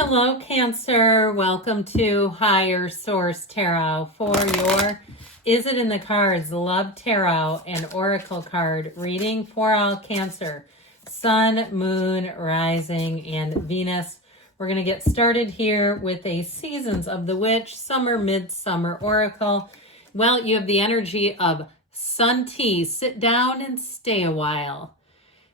Hello, Cancer. Welcome to Higher Source Tarot for your Is It in the Cards Love Tarot and Oracle card reading for all Cancer, Sun, Moon, Rising, and Venus. We're going to get started here with a Seasons of the Witch, Summer, Midsummer Oracle. Well, you have the energy of Sun Tea. Sit down and stay a while.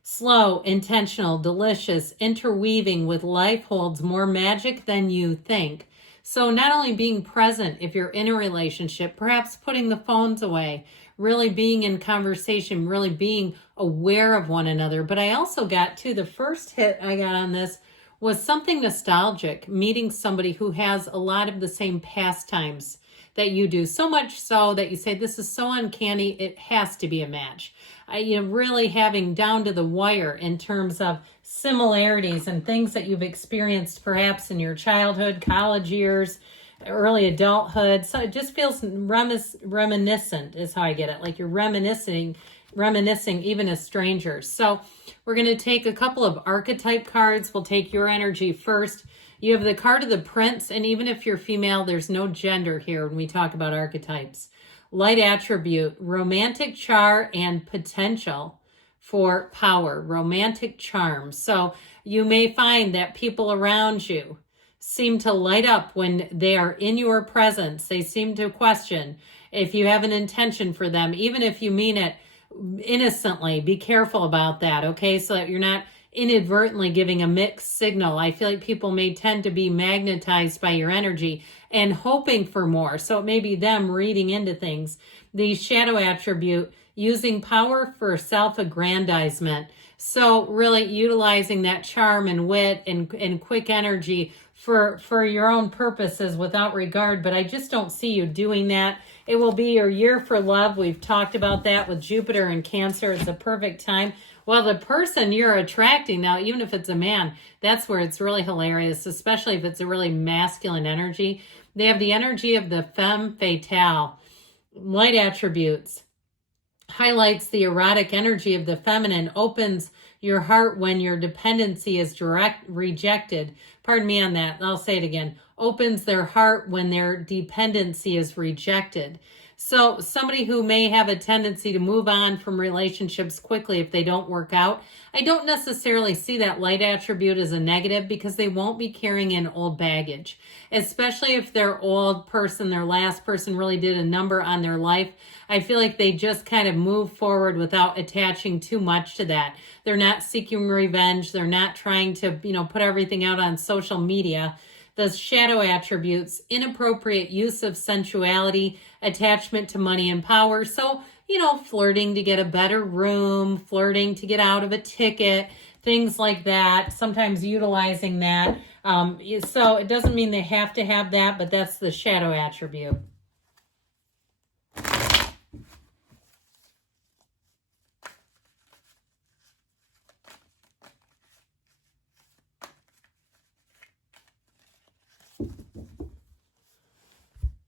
Slow, intentional, delicious, interweaving with life holds more magic than you think. So not only being present if you're in a relationship, perhaps putting the phones away, really being in conversation, really being aware of one another. But I also got to the first hit I got on this was something nostalgic, meeting somebody who has a lot of the same pastimes that you do, so much so that you say, this is so uncanny, it has to be a match. Really having down to the wire in terms of similarities and things that you've experienced perhaps in your childhood, college years, early adulthood. So it just feels reminiscent is how I get it. Like you're reminiscing even as strangers. So we're going to take a couple of archetype cards. We'll take your energy first. You have the card of the Prince, and even if you're female, there's no gender here when we talk about archetypes. Light attribute, romantic char and potential for power, romantic charm. So you may find that people around you seem to light up when they are in your presence. They seem to question if you have an intention for them, even if you mean it innocently. Be careful about that, okay? So that you're not inadvertently giving a mixed signal. I feel like people may tend to be magnetized by your energy and hoping for more. So it may be them reading into things. The shadow attribute, using power for self-aggrandizement. So really utilizing that charm and wit and quick energy for your own purposes without regard. But I just don't see you doing that. It will be your year for love. We've talked about that with Jupiter and Cancer. It's a perfect time. Well, the person you're attracting now, even if it's a man, that's where it's really hilarious, especially if it's a really masculine energy. They have the energy of the femme fatale. Light attributes. Highlights the erotic energy of the feminine, opens your heart when your dependency is rejected. Pardon me on that. I'll say it again. Opens their heart when their dependency is rejected. So somebody who may have a tendency to move on from relationships quickly if they don't work out, I don't necessarily see that light attribute as a negative because they won't be carrying in old baggage, especially if their old person, their last person really did a number on their life. I feel like they just kind of move forward without attaching too much to that. They're not seeking revenge. They're not trying to, put everything out on social media. The shadow attributes, inappropriate use of sensuality, attachment to money and power. So, flirting to get a better room, flirting to get out of a ticket, things like that, sometimes utilizing that. So it doesn't mean they have to have that, but that's the shadow attribute.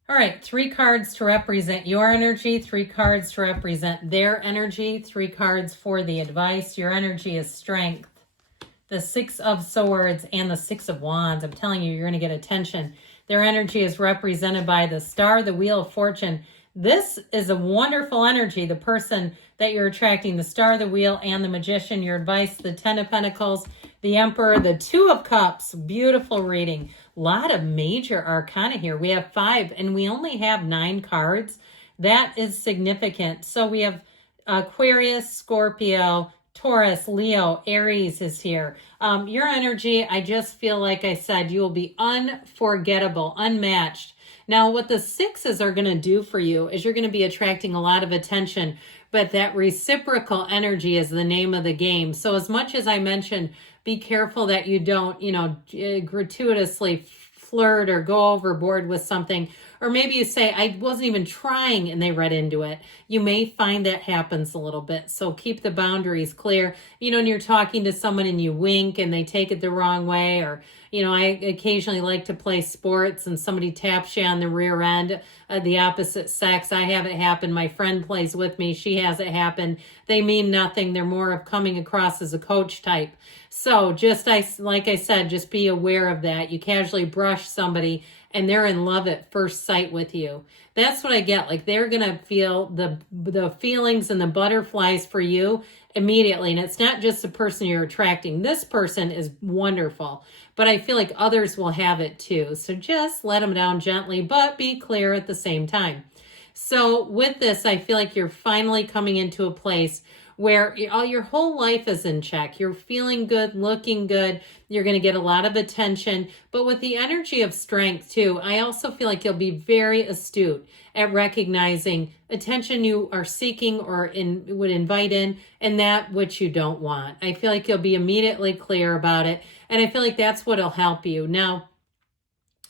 All right, 3 cards to represent your energy, 3 cards to represent their energy, 3 cards for the advice. Your energy is strength, the 6 of Swords, and the 6 of Wands. I'm telling you, you're going to get attention. Their energy is represented by the Star, the Wheel of Fortune. This is a wonderful energy, the person that you're attracting, the Star, the Wheel, and the Magician. Your advice, the 10 of Pentacles, the Emperor, the 2 of Cups. Beautiful reading. A lot of major arcana here. We have 5 and we only have 9 cards. That is significant. So we have Aquarius, Scorpio, Taurus, Leo, Aries is here. Your energy, I just feel like I said, you will be unforgettable, unmatched. Now, what the 6s are going to do for you is you're going to be attracting a lot of attention, but that reciprocal energy is the name of the game. So as much as I mentioned, be careful that you don't, gratuitously flirt or go overboard with something. Or maybe you say, I wasn't even trying, and they read into it. You may find that happens a little bit. So keep the boundaries clear. When you're talking to someone and you wink and they take it the wrong way, or, I occasionally like to play sports and somebody taps you on the rear end, the opposite sex. I have it happen. My friend plays with me. She has it happen. They mean nothing. They're more of coming across as a coach type. So just like I said, just be aware of that. You casually brush somebody and they're in love at first sight with you. That's what I get. Like they're gonna feel the feelings and the butterflies for you immediately. And it's not just the person you're attracting. This person is wonderful, but I feel like others will have it too. So just let them down gently, but be clear at the same time. So with this, I feel like you're finally coming into a place where all your whole life is in check. You're feeling good, looking good. You're going to get a lot of attention. But with the energy of strength too, I also feel like you'll be very astute at recognizing attention you are seeking or would invite in, and that which you don't want. I feel like you'll be immediately clear about it. And I feel like that's what'll help you. Now,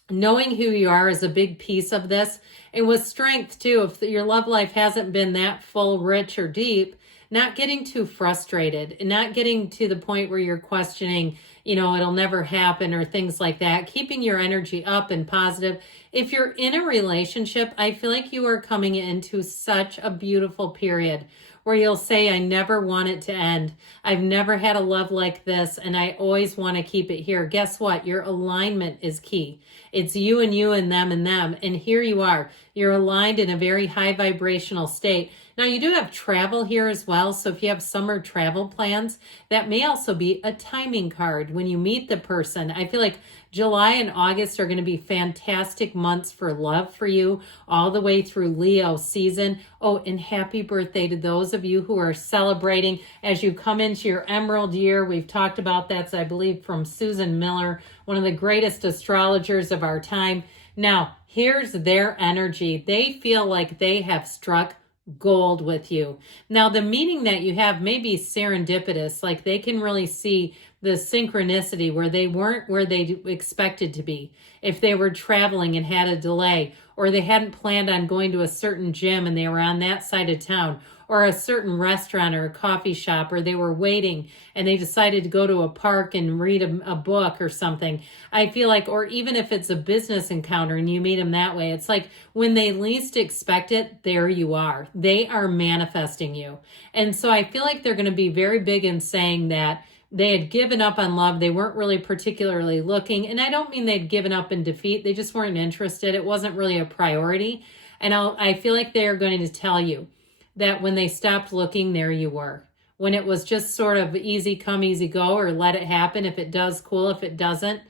knowing who you are is a big piece of this. And with strength too, if your love life hasn't been that full, rich, or deep, not getting too frustrated and not getting to the point where you're questioning, it'll never happen or things like that. Keeping your energy up and positive. If you're in a relationship, I feel like you are coming into such a beautiful period where you'll say, I never want it to end. I've never had a love like this, and I always want to keep it here. Guess what? Your alignment is key. It's you and them and them. And here you are. You're aligned in a very high vibrational state. Now, you do have travel here as well. So if you have summer travel plans, that may also be a timing card when you meet the person. I feel like July and August are going to be fantastic months for love for you all the way through Leo season. Oh, and happy birthday to those of you who are celebrating as you come into your emerald year. We've talked about that, I believe, from Susan Miller, one of the greatest astrologers of our time. Now, here's their energy. They feel like they have struck gold with you. Now, the meeting that you have may be serendipitous, like they can really see the synchronicity where they weren't where they expected to be. If they were traveling and had a delay, or they hadn't planned on going to a certain gym and they were on that side of town, or a certain restaurant or a coffee shop, or they were waiting and they decided to go to a park and read a book or something. I feel like, or even if it's a business encounter and you meet them that way, it's like when they least expect it, there you are. They are manifesting you. And so I feel like they're going to be very big in saying that they had given up on love. They weren't really particularly looking. And I don't mean they'd given up in defeat. They just weren't interested. It wasn't really a priority. And I feel like they are going to tell you that when they stopped looking, there you were. When it was just sort of easy come, easy go, or let it happen. If it does, cool. If it doesn't,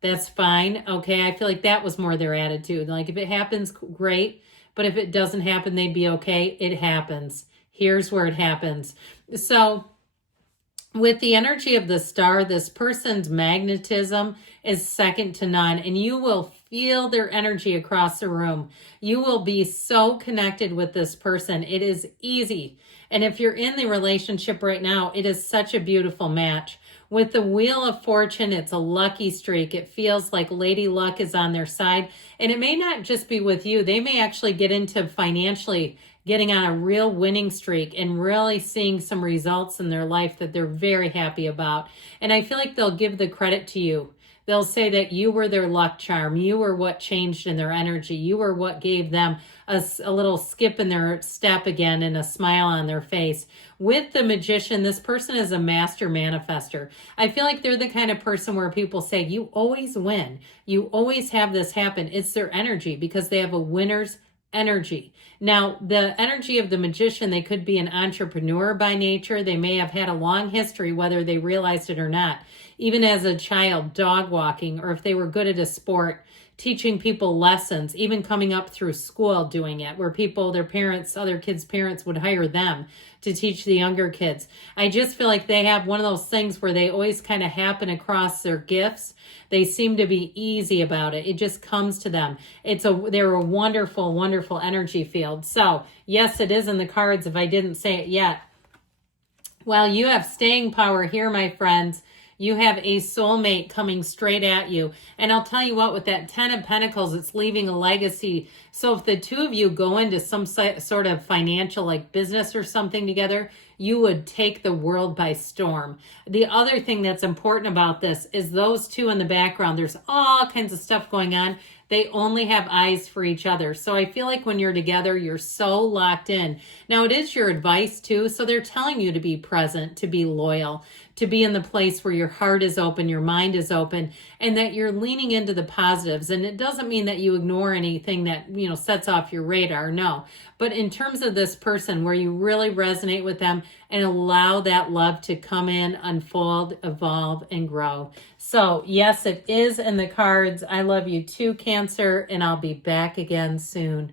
that's fine. Okay, I feel like that was more their attitude. Like if it happens, great. But if it doesn't happen, they'd be okay. It happens. Here's where it happens. So with the energy of the star, this person's magnetism is second to none, and you will feel their energy across the room. You will be so connected with this person. It is easy. And if you're in the relationship right now, it is such a beautiful match. With the Wheel of Fortune, it's a lucky streak. It feels like Lady Luck is on their side. And it may not just be with you. They may actually get into financially getting on a real winning streak and really seeing some results in their life that they're very happy about. And I feel like they'll give the credit to you. They'll say that you were their luck charm. You were what changed in their energy. You were what gave them a little skip in their step again and a smile on their face. With the Magician, this person is a master manifester. I feel like they're the kind of person where people say, you always win. You always have this happen. It's their energy because they have a winner's energy. Now, the energy of the Magician, they could be an entrepreneur by nature. They may have had a long history, whether they realized it or not. Even as a child, dog walking, or if they were good at a sport, teaching people lessons, even coming up through school doing it, where people, their parents, other kids' parents would hire them to teach the younger kids. I just feel like they have one of those things where they always kind of happen across their gifts. They seem to be easy about it. It just comes to them. They're a wonderful, wonderful energy field. So yes, it is in the cards if I didn't say it yet. Well, you have staying power here, my friends. You have a soulmate coming straight at you. And I'll tell you what, with that 10 of Pentacles, it's leaving a legacy. So if the two of you go into some sort of financial, like business or something together, you would take the world by storm. The other thing that's important about this is those two in the background, there's all kinds of stuff going on. They only have eyes for each other. So I feel like when you're together, you're so locked in. Now, it is your advice too. So they're telling you to be present, to be loyal, to be in the place where your heart is open, your mind is open, and that you're leaning into the positives. And it doesn't mean that you ignore anything that, sets off your radar. No. But in terms of this person where you really resonate with them and allow that love to come in, unfold, evolve, and grow. So, yes, it is in the cards. I love you too, Cancer, and I'll be back again soon.